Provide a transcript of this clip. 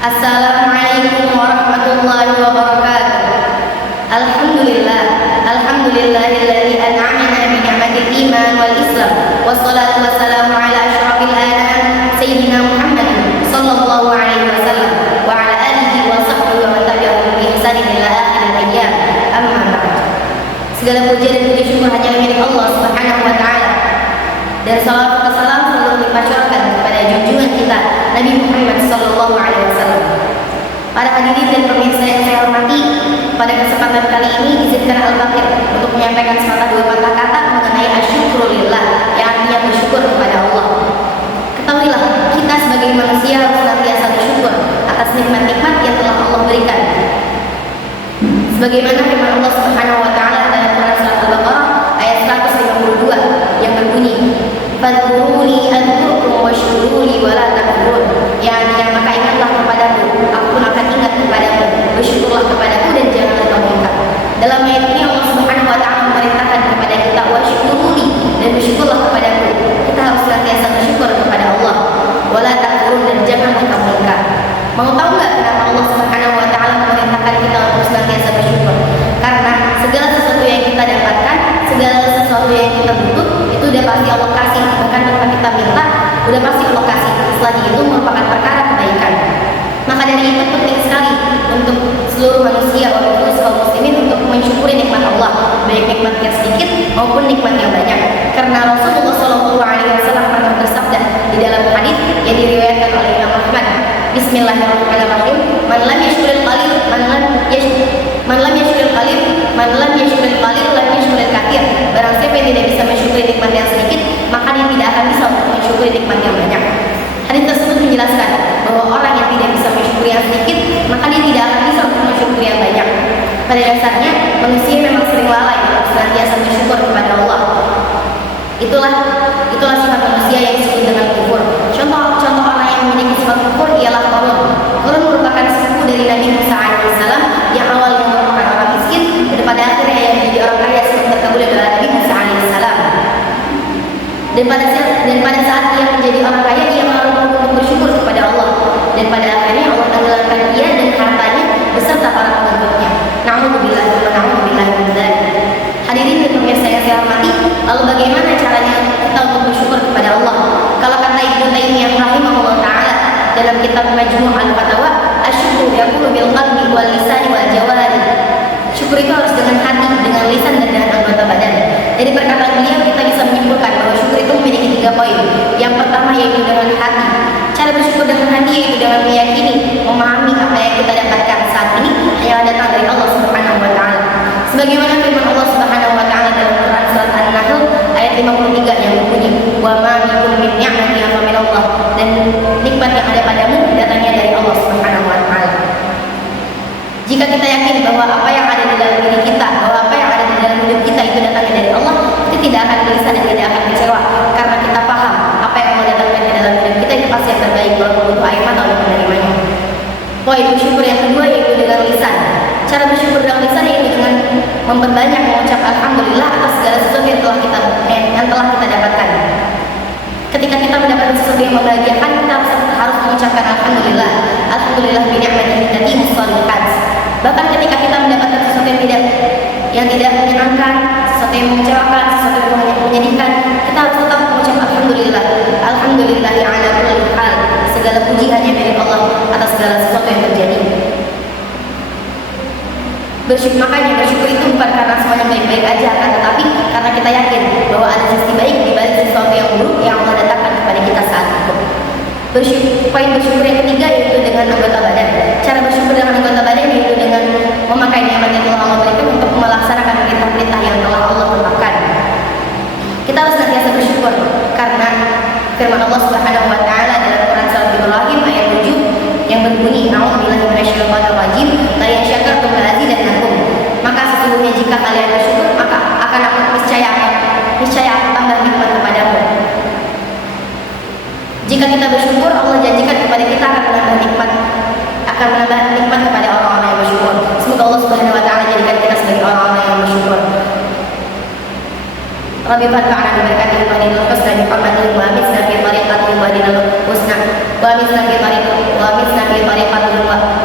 Assalamualaikum warahmatullahi wabarakatuh. Alhamdulillahilladzi an'amana bi ni'matil iman wal islam. Wassalatu wassalamu ala asyrafil anam sayyidina Muhammad sallallahu alaihi wasallam wa ala alihi wa sahbihi wa man tabi'ahum bi ihsanin ila akhiril ayyam. Amma ba'd. Segala puji dan puji syukur hanya milik Allah Subhanahu wa taala. Dan salawat dan salam selalu dipacurkan kepada junjungan kita Nabi Muhammad sallallahu alaihi wasallam. Para hadirin dan pemirsa yang saya hormati, pada kesempatan kali ini izinkan Al-Fakir untuk menyampaikan sepatah dua patah kata mengenai asyukrulillah, yang artinya bersyukur kepada Allah. Ketahuilah, kita sebagai manusia harus senantiasa bersyukur atas nikmat-nikmat yang telah Allah berikan. Sebagaimana firman Allah Subhanahu wa taala dalam Quran surat Al-Baqarah ayat 152 yang berbunyi, "Fadhkuruni adhkurkum washkuruli wa la takfurun." Yang maka ingatlah kepadaku, aku pun akan ingat kepadamu. Bersyukurlah kepadaku dan janganlah kamu ingkar. Dalam ayat ini Allah Subhanahu wa taala memerintahkan kepada kita washkuruli, dan bersyukurlah kepadaku. Kita harus senantiasa bersyukur kepada Allah. Wa la takfurun, dan janganlah kamu ingkar. Mau tahu enggak kenapa Allah Subhanahu wa taala memerintahkan kita untuk senantiasa bersyukur? Karena segala sesuatu yang kita dapatkan, segala sesuatu yang kita butuh, itu udah pasti Allah kasih, bahkan tanpa kita minta, udah pasti Allah kasih. Selagi itu merupakan perkara kebaikan. Maka dari itu penting sekali untuk seluruh manusia, untuk seluruh muslimin, untuk mensyukuri nikmat Allah, baik nikmat yang sedikit maupun nikmat yang banyak. Karena Rasulullah Shallallahu Alaihi Wasallam pernah bersabda di dalam hadis yang diriwayatkan oleh Imam Ahmad, Bismillahirrahmanirrahim, man lam yashkuril qalil, man lam yashkuril lam yashkuril katsir. Barang siapa yang tidak bisa mensyukuri nikmat yang sedikit, maka dia tidak akan bisa untuk mensyukuri nikmat yang banyak. Hadis tersebut menjelaskan bahwa orang yang tidak bisa mensyukuri yang sedikit, maka dia tidak akan bisa untuk mensyukuri yang banyak. Pada dasarnya, manusia memang sering lalai untuk senantiasa bersyukur kepada Allah. Itulah sifat manusia yang disebut dengan kufur. Contoh orang yang memiliki sifat kufur ialah Qarun. Qarun merupakan sepupu dari Nabi Musa alaihissalam yang awalnya merupakan orang miskin, dan pada akhirnya ia menjadi orang kaya seperti terkabul oleh Nabi Musa alaihissalam. Dan pada saat ia menjadi orang kaya, ia malu untuk bersyukur kepada Allah. Dan pada akhirnya Allah tenggelamkan ia dan hartanya beserta para pengikutnya. Na'udzubillah min dzalik. Hadirin dan pemirsa yang saya hormati, lalu bagaimana caranya kita untuk bersyukur kepada Allah? Kalau kata Ibnu Taimiyah rahimahullah taala dalam kitab Majmu' al-Fatawa, asyukru yaqulu bil qalbi wal lisani wal jawari. Syukur itu harus dengan hati, dengan lisan, dan dengan anggota badan. Dari perkataan beliau kita bisa menyimpulkan bahwa syukur itu memiliki 3 poin. Yang pertama yaitu dengan hati. Cara bersyukur dengan hati yaitu dengan meyakini, memahami apa yang kita dapatkan saat ini yang datang dari Allah Subhanahu wa taala. Sebagaimana firman Allah Subhanahu wa taala dalam Quran surat An-Nahl ayat 53 yang berbunyi, "Wa ma bikum min ni'matin fa min Allah." Dan nikmat yang ada padamu datangnya dari Allah Subhanahu wa taala. Jika kita yakin bahwa apa yang ada di dalam diri kita, bahwa apa yang ada di dalam hidup kita itu datangnya dari Allah, kita tidak akan gelisah dan tidak akan kecewa, karena kita paham apa yang Allah datangkan di dalam hidup kita itu pasti yang terbaik, walaupun butuh air mata untuk menerimanya. Poin bersyukur yang kedua yaitu dengan lisan. Cara bersyukur dengan lisan yaitu dengan memperbanyak mengucap alhamdulillah atas segala sesuatu yang telah kita dapatkan. Ketika kita mendapatkan sesuatu yang membahagiakan, kita harus mengucapkan alhamdulillah. Alhamdulillah bi ni'matihi tatimmus shalihat. Bahkan ketika kita mendapatkan sesuatu yang tidak menyenangkan, sesuatu yang mengecewakan, sesuatu yang menyedihkan, kita harus tetap mengucap alhamdulillah. Alhamdulillah ala kulli hal. Segala puji hanya milik Allah atas segala sesuatu yang terjadi. Makanya bersyukur itu bukan karena semuanya baik-baik aja, akan tetapi karena kita yakin bahwa ada sisi baik di balik sesuatu yang buruk yang Allah datangkan kepada kita saat itu. Poin bersyukur yang ketiga yaitu dengan anggota badan. Cara bersyukur dengan anggota badan yaitu dengan memakai nikmat yang telah Allah berikan untuk melaksanakan perintah-perintah yang telah Allah tetapkan. Kita harus senantiasa bersyukur karena firman Allah Subhanahu wa taala dalam Quran surat Ibrahim ayat 7 yang berbunyi, "A'udzubillahi minasyaitonir rajim, la in syakartum la azidannakum." Maka sesungguhnya jika kalian bersyukur, maka akan aku niscaya aku tambah nikmat kepadamu. Jika kita bersyukur, Allah janjikan kepada kita akan menambah nikmat kepada orang-orang yang bersyukur. Semoga Allah Subhanahu wa taala jadikan kita sebagai orang-orang yang bersyukur. Rabbi fata'ana bi barakatihi wa dinil husna bi hurmatihi wa amitna fi tariqatihi wa dinil husna wa amitna fi tariqatihi wa misna fi tariqatil